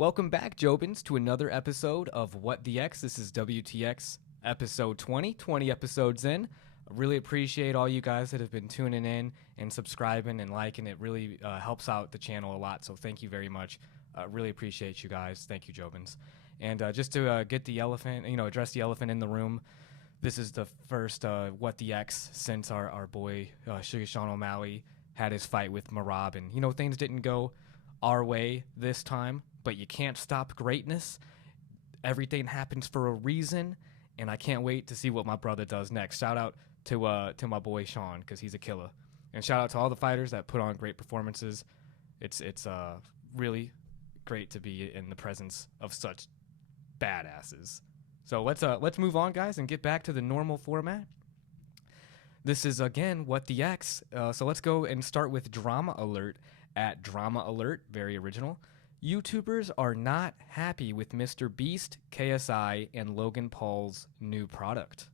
Welcome back, Jobins, to another episode of What the X. This is WTX episode 20, 20 episodes in. I really appreciate all you guys that have been tuning in and subscribing and liking. It really helps out the channel a lot, so thank you very much. Really appreciate you guys. Thank you, Jobins. And just to get the elephant, address the elephant in the room, this is the first What the X since our boy Sugar Sean O'Malley had his fight with Marab. And, things didn't go our way this time, but you can't stop greatness. Everything happens for a reason, and I can't wait to see what my brother does next. Shout out to my boy Sean, because he's a killer. And shout out to all the fighters that put on great performances. It's really great to be in the presence of such badasses. So let's move on, guys, and get back to the normal format. This is, again, What the X. So let's go and start with Drama Alert at Drama Alert. Very original. YouTubers are not happy with MrBeast, KSI, and Logan Paul's new product.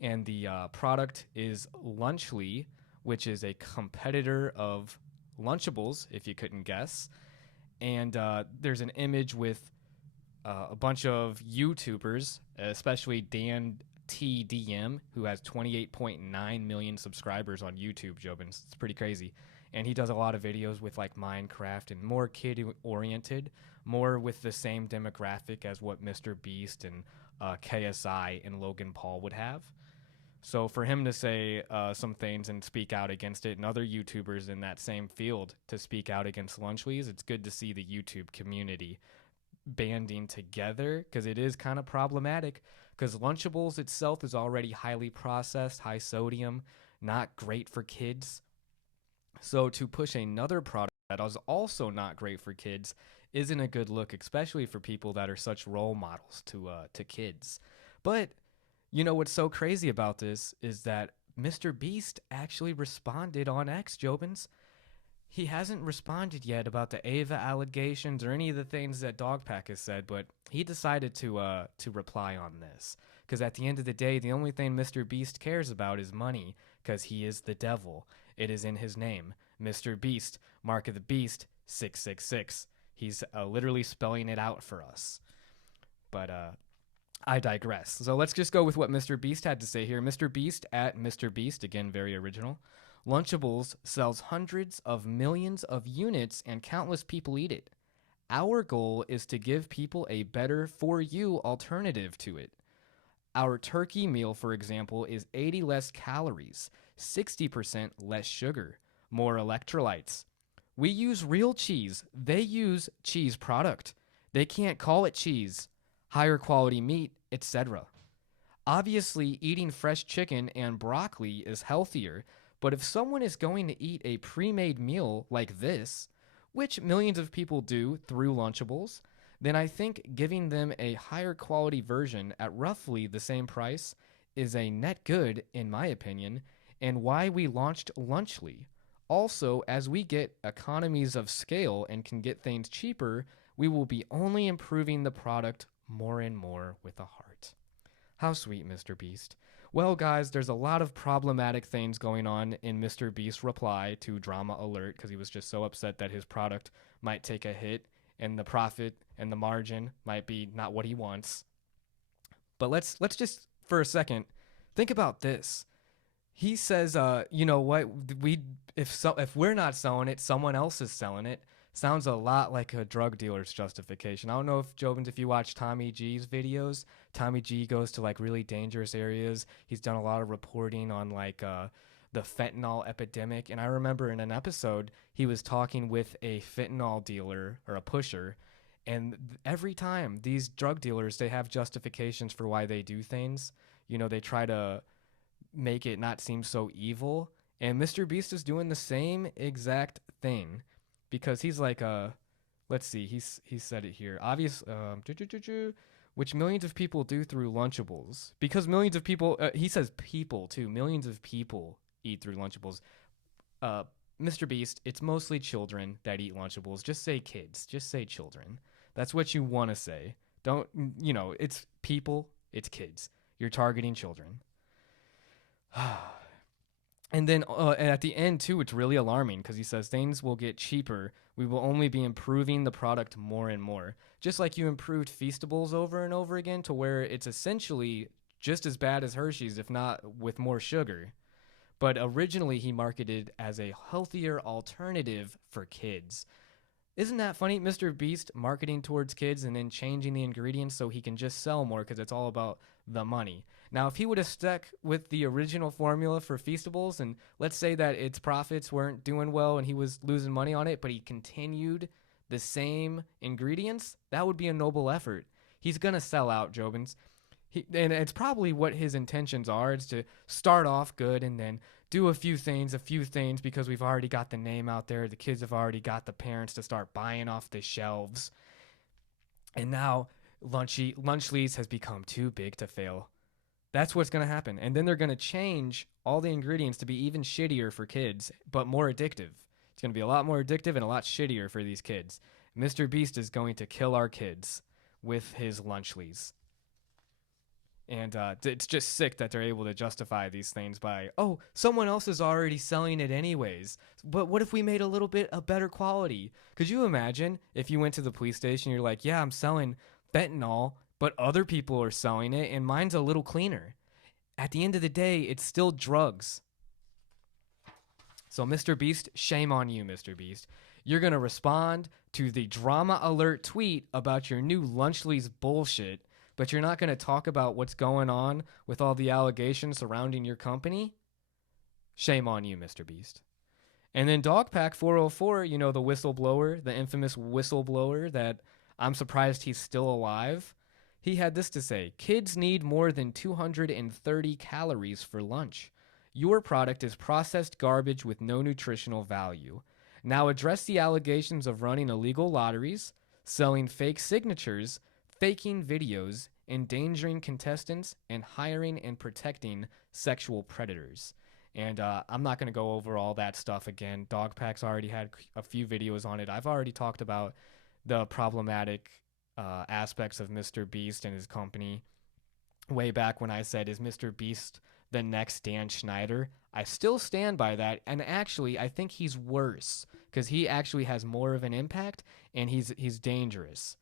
And the product is Lunchlys, which is a competitor of Lunchables, if you couldn't guess. And there's an image with a bunch of YouTubers, especially Dan TDM, who has 28.9 million subscribers on YouTube, Jobins. It's pretty crazy. And he does a lot of videos with like Minecraft and more kid-oriented, more with the same demographic as what MrBeast and KSI and Logan Paul would have. So for him to say some things and speak out against it, and other YouTubers in that same field to speak out against Lunchlys, it's good to see the YouTube community banding together, because it is kind of problematic, because Lunchables itself is already highly processed, high sodium, not great for kids. So to push another product that is also not great for kids isn't a good look, especially for people that are such role models to kids. But what's so crazy about this is that MrBeast actually responded on X, Jobins. He hasn't responded yet about the Ava allegations or any of the things that Dogpack has said, but he decided to reply on this. Because at the end of the day, the only thing MrBeast cares about is money, because he is the devil. It is in his name. MrBeast, Mark of the Beast, 666. He's literally spelling it out for us. But I digress. So let's just go with what MrBeast had to say here. MrBeast at MrBeast, again, very original. Lunchables sells hundreds of millions of units and countless people eat it. Our goal is to give people a better for you alternative to it. Our turkey meal, for example, is 80 less calories, 60% less sugar, more electrolytes. We use real cheese. They use cheese product. They can't call it cheese. Higher quality meat, etc. Obviously, eating fresh chicken and broccoli is healthier, but if someone is going to eat a pre-made meal like this, which millions of people do through Lunchables, then I think giving them a higher quality version at roughly the same price is a net good, in my opinion, and why we launched Lunchlys. Also, as we get economies of scale and can get things cheaper, we will be only improving the product more and more with a heart. How sweet, MrBeast. Well, guys, there's a lot of problematic things going on in MrBeast's reply to Drama Alert, because he was just so upset that his product might take a hit and the profit and the margin might be not what he wants. But let's just for a second think about this. He says, you know what? If we're not selling it, someone else is selling it. Sounds a lot like a drug dealer's justification. I don't know if Jobins, if you watch Tommy G's videos, Tommy G goes to like really dangerous areas. He's done a lot of reporting on like the fentanyl epidemic. And I remember in an episode, he was talking with a fentanyl dealer or a pusher. And every time these drug dealers, they have justifications for why they do things. They try to make it not seem so evil. And MrBeast is doing the same exact thing, because he's like, let's see, he said it here. Which millions of people do through Lunchables. Because millions of people, he says people too, millions of people eat through Lunchables. MrBeast, it's mostly children that eat Lunchables. Just say kids. Just say children. That's what you want to say. Don't, it's people, it's kids. You're targeting children. And then at the end, too, it's really alarming because he says things will get cheaper. We will only be improving the product more and more. Just like you improved Feastables over and over again to where it's essentially just as bad as Hershey's, if not with more sugar. But originally, he marketed as a healthier alternative for kids. Isn't that funny? Mr. Beast marketing towards kids and then changing the ingredients so he can just sell more because it's all about the money. Now, if he would have stuck with the original formula for Feastables, and let's say that its profits weren't doing well and he was losing money on it, but he continued the same ingredients, that would be a noble effort. He's going to sell out, Jobins. And it's probably what his intentions are, is to start off good and then do a few things because we've already got the name out there. The kids have already got the parents to start buying off the shelves. And now Lunchlys has become too big to fail. That's what's going to happen. And then they're going to change all the ingredients to be even shittier for kids, but more addictive. It's going to be a lot more addictive and a lot shittier for these kids. Mr. Beast is going to kill our kids with his Lunchlys. And it's just sick that they're able to justify these things by, oh, someone else is already selling it anyways. But what if we made a little bit of better quality? Could you imagine if you went to the police station, you're like, yeah, I'm selling fentanyl, but other people are selling it, and mine's a little cleaner. At the end of the day, it's still drugs. So, Mr. Beast, shame on you, Mr. Beast. You're going to respond to the drama alert tweet about your new Lunchlys bullshit, but you're not going to talk about what's going on with all the allegations surrounding your company? Shame on you, Mr. Beast. And then Dogpack 404, you know, the whistleblower, the infamous whistleblower that I'm surprised he's still alive. He had this to say: kids need more than 230 calories for lunch. Your product is processed garbage with no nutritional value. Now address the allegations of running illegal lotteries, selling fake signatures, faking videos, endangering contestants, and hiring and protecting sexual predators. And I'm not going to go over all that stuff again. Dogpack's already had a few videos on it. I've already talked about the problematic aspects of Mr. Beast and his company way back when I said, is Mr. Beast the next Dan Schneider? I still stand by that, and actually I think he's worse because he actually has more of an impact and he's dangerous.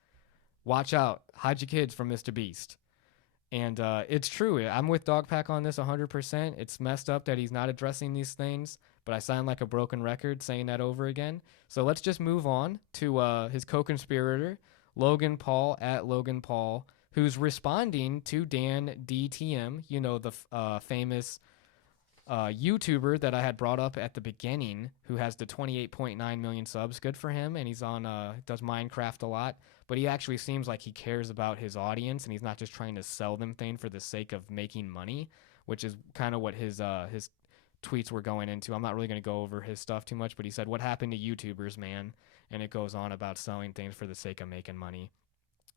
Watch out. Hide your kids from Mr. Beast. And it's true. I'm with Dogpack on this 100%. It's messed up that he's not addressing these things, but I sound like a broken record saying that over again. So let's just move on to his co-conspirator, Logan Paul at Logan Paul, who's responding to Dan DTM, you know, the famous YouTuber that I had brought up at the beginning, who has the 28.9 million subs. Good for him. And he's on, does Minecraft a lot. But he actually seems like he cares about his audience, and he's not just trying to sell them things for the sake of making money, which is kind of what his tweets were going into. I'm not really going to go over his stuff too much, but he said, what happened to YouTubers, man? And it goes on about selling things for the sake of making money.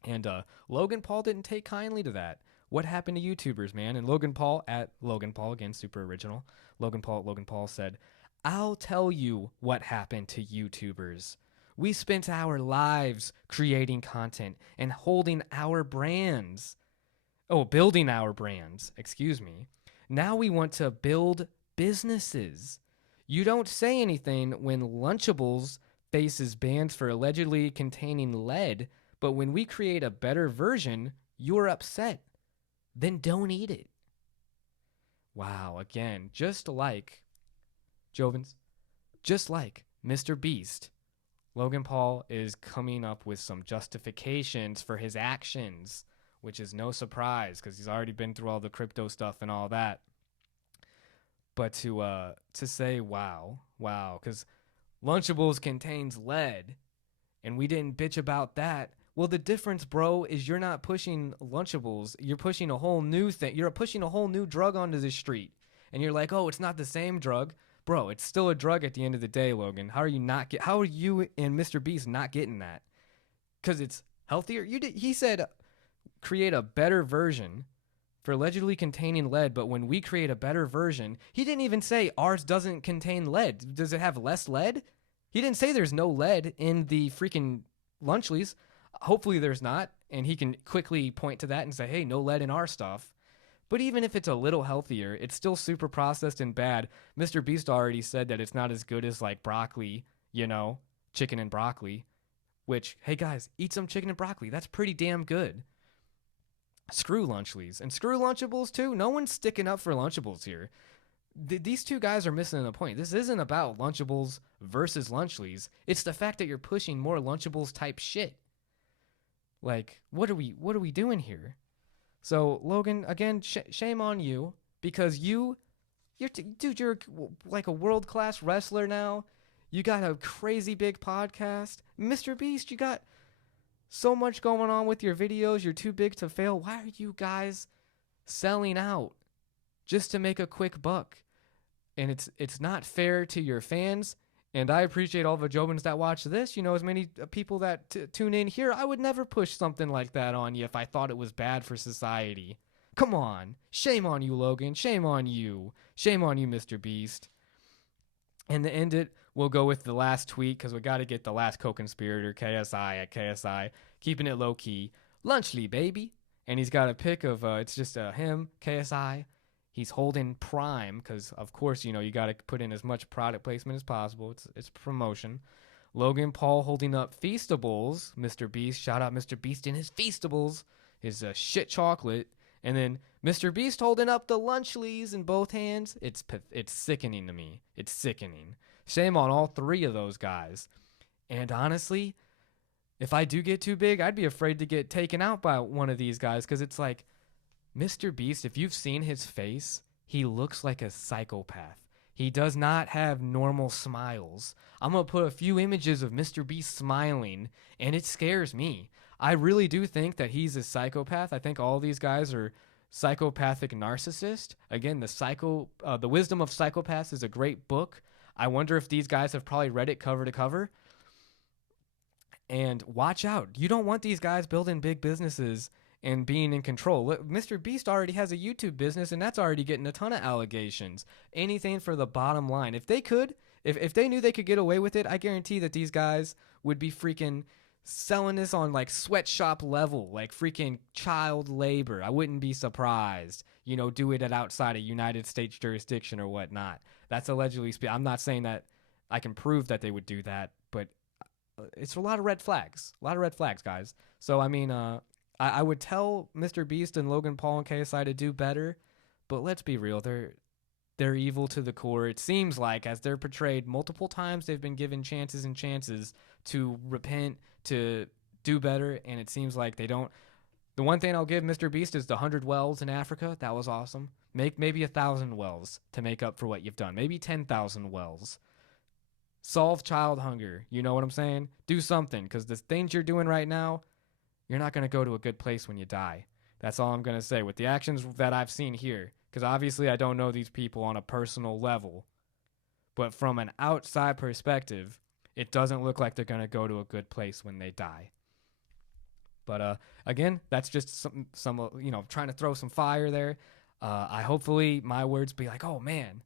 And Logan Paul didn't take kindly to that. What happened to YouTubers, man? And Logan Paul at Logan Paul, again, super original. Logan Paul said, I'll tell you what happened to YouTubers. We spent our lives creating content and holding our brands. Oh, building our brands, excuse me. Now we want to build businesses. You don't say anything when Lunchables faces bans for allegedly containing lead, but when we create a better version, you're upset. Then don't eat it. Wow, again, just like Jovins, just like Mr. Beast, Logan Paul is coming up with some justifications for his actions, which is no surprise because he's already been through all the crypto stuff and all that. But to say, wow, because Lunchables contains lead, and we didn't bitch about that. Well, the difference, bro, is you're not pushing Lunchables. You're pushing a whole new thing. You're pushing a whole new drug onto the street. And you're like, oh, it's not the same drug. Bro, it's still a drug at the end of the day, Logan. How are you and Mr. Beast not getting that? Because it's healthier? He said create a better version for allegedly containing lead, but when we create a better version, he didn't even say ours doesn't contain lead. Does it have less lead? He didn't say there's no lead in the freaking Lunchlys. Hopefully there's not, and he can quickly point to that and say, hey, no lead in our stuff. But even if it's a little healthier, it's still super processed and bad. Mr. Beast already said that it's not as good as like broccoli, you know, chicken and broccoli, which, hey guys, eat some chicken and broccoli. That's pretty damn good. Screw Lunchlys and screw Lunchables too. No one's sticking up for Lunchables here. These two guys are missing the point. This isn't about Lunchables versus Lunchlys. It's the fact that you're pushing more Lunchables type shit. Like, what are we doing here? So Logan, again, shame on you, because dude, you're like a world-class wrestler now. You got a crazy big podcast. MrBeast, you got so much going on with your videos. You're too big to fail. Why are you guys selling out just to make a quick buck? And it's not fair to your fans. And I appreciate all the Jobins that watch this. You know, as many people that tune in here, I would never push something like that on you if I thought it was bad for society. Come on. Shame on you, Logan. Shame on you. Shame on you, MrBeast. And to end it, we'll go with the last tweet, because we got to get the last co-conspirator, KSI at KSI, keeping it low-key. Lunchlys, baby. And he's got a pic of, it's just him, KSI. He's holding Prime because, of course, you know, you got to put in as much product placement as possible. It's promotion. Logan Paul holding up Feastables. MrBeast, shout out MrBeast in his Feastables, his shit chocolate. And then MrBeast holding up the Lunchlys in both hands. It's sickening to me. It's sickening. Shame on all three of those guys. And honestly, if I do get too big, I'd be afraid to get taken out by one of these guys, because it's like, MrBeast, if you've seen his face, he looks like a psychopath. He does not have normal smiles. I'm going to put a few images of MrBeast smiling, and it scares me. I really do think that he's a psychopath. I think all these guys are psychopathic narcissists. Again, The Wisdom of Psychopaths is a great book. I wonder if these guys have probably read it cover to cover. And watch out. You don't want these guys building big businesses and being in control. MrBeast already has a YouTube business, and that's already getting a ton of allegations. Anything for the bottom line. If they could, if they knew they could get away with it, I guarantee that these guys would be freaking selling this on like sweatshop level, like freaking child labor. I wouldn't be surprised. You know, do it at outside of United States jurisdiction or whatnot. That's allegedly. I'm not saying that I can prove that they would do that, but it's a lot of red flags. A lot of red flags, guys. So I mean, I would tell MrBeast and Logan Paul and KSI to do better, but let's be real, they're evil to the core. It seems like, as they're portrayed multiple times, they've been given chances and chances to repent, to do better, and it seems like they don't. The one thing I'll give MrBeast is the 100 wells in Africa. That was awesome. Make maybe 1,000 wells to make up for what you've done. Maybe 10,000 wells. Solve child hunger. You know what I'm saying? Do something, because the things you're doing right now, you're not going to go to a good place when you die. That's all I'm going to say. With the actions that I've seen here, because obviously I don't know these people on a personal level, but from an outside perspective, it doesn't look like they're going to go to a good place when they die. But again, that's just some you know, trying to throw some fire there. Hopefully my words be like, oh man,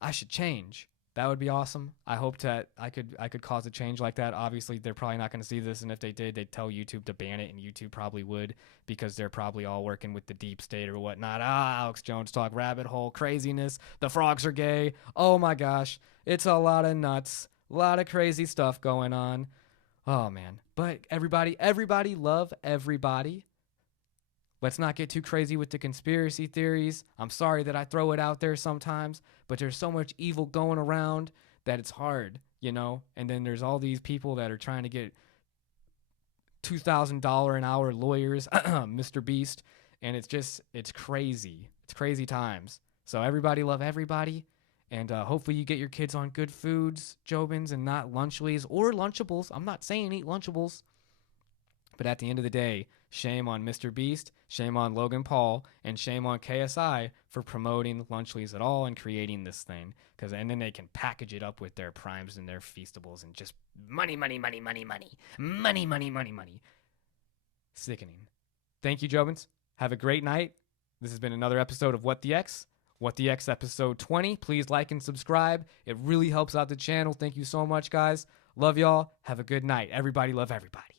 I should change. That would be awesome. I hope that I could cause a change like that. Obviously, they're probably not going to see this, and if they did, they'd tell YouTube to ban it, and YouTube probably would, because they're probably all working with the deep state or whatnot. Alex Jones talk, rabbit hole, craziness. The frogs are gay. Oh my gosh. It's a lot of nuts. A lot of crazy stuff going on. Oh man. But everybody love everybody. Let's not get too crazy with the conspiracy theories. I'm sorry that I throw it out there sometimes, but there's so much evil going around that it's hard, you know? And then there's all these people that are trying to get $2,000 an hour lawyers, MrBeast, and it's crazy. It's crazy times. So everybody love everybody, and hopefully you get your kids on good foods, Jobins, and not Lunchlys or Lunchables. I'm not saying eat Lunchables. But at the end of the day, shame on MrBeast, shame on Logan Paul, and shame on KSI for promoting Lunchlys at all and creating this thing. And then they can package it up with their Primes and their Feastables and just money, money, money, money, money. Money, money, money, money. Sickening. Thank you, Jobins. Have a great night. This has been another episode of What the X. What the X episode 20. Please like and subscribe. It really helps out the channel. Thank you so much, guys. Love y'all. Have a good night. Everybody love everybody.